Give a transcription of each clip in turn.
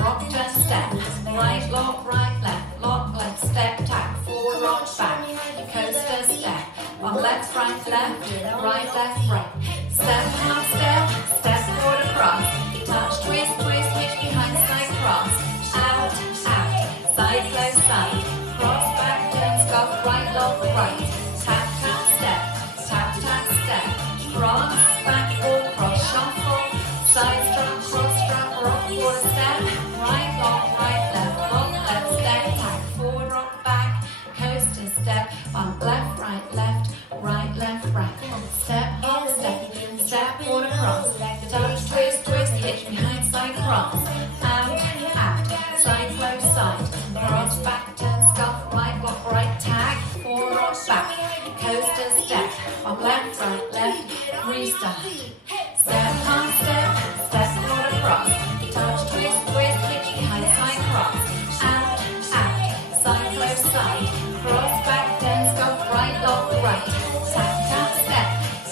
rock, turn, step. Right, left, step, tap. Forward, rock, back. Coaster, step. On left, right, left. Step, half step, step forward across. Touch, twist, twist, hitch behind, side cross. Out, side, close, side. Cross, back, turn, scuff, right, lock, right. Tap, tap, step. Cross, back, ball, cross, shuffle. Side strut, cross strut, rock, forward, step. Right, left, step, tap. Forward, rock, back. Coaster, step. Bump, left, right. Step, half step. Step, forward, across. Touch, twist, twist, hitch behind, side, cross. Out, side, close, side. Cross, back, turn, scuff, right, lock, right, tag. Forward, rock, back. Coaster, step. Bump, left, restart. Step, half step, step forward across. Touch, twist, twist, hitch behind, side cross. Out, side, close, side. Cross, back, turn, scuff, right, lock, right.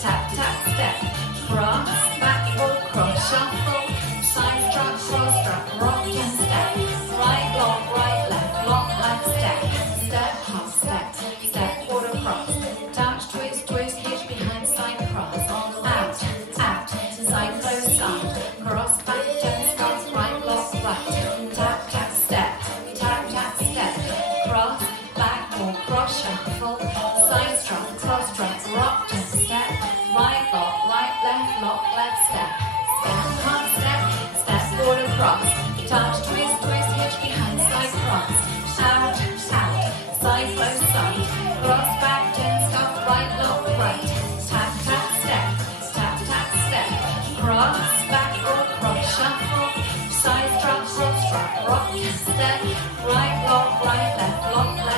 Tap, tap, step. Cross, back, ball, cross, shuffle. Side strut, cross strut, rock, turn, step. Right, left, step. Step, half step, step forward across. Touch, twist, twist, hitch behind, side cross. Out, side, close, side. Cross, back, turn, scuff, right, lock, right. Tap, tap, step. Cross, back, ball, cross, shuffle. Side strut, cross strut, rock, turn, step. Right, left, step. Step, half step, step forward across. Touch, twist, twist, hitch behind, side cross. Out, side, close, side. Cross, back, turn, scuff, right, lock, right. Tap, tap, step. Cross, back, ball, cross, shuffle. Side strut, cross strut, rock, step. Right, left,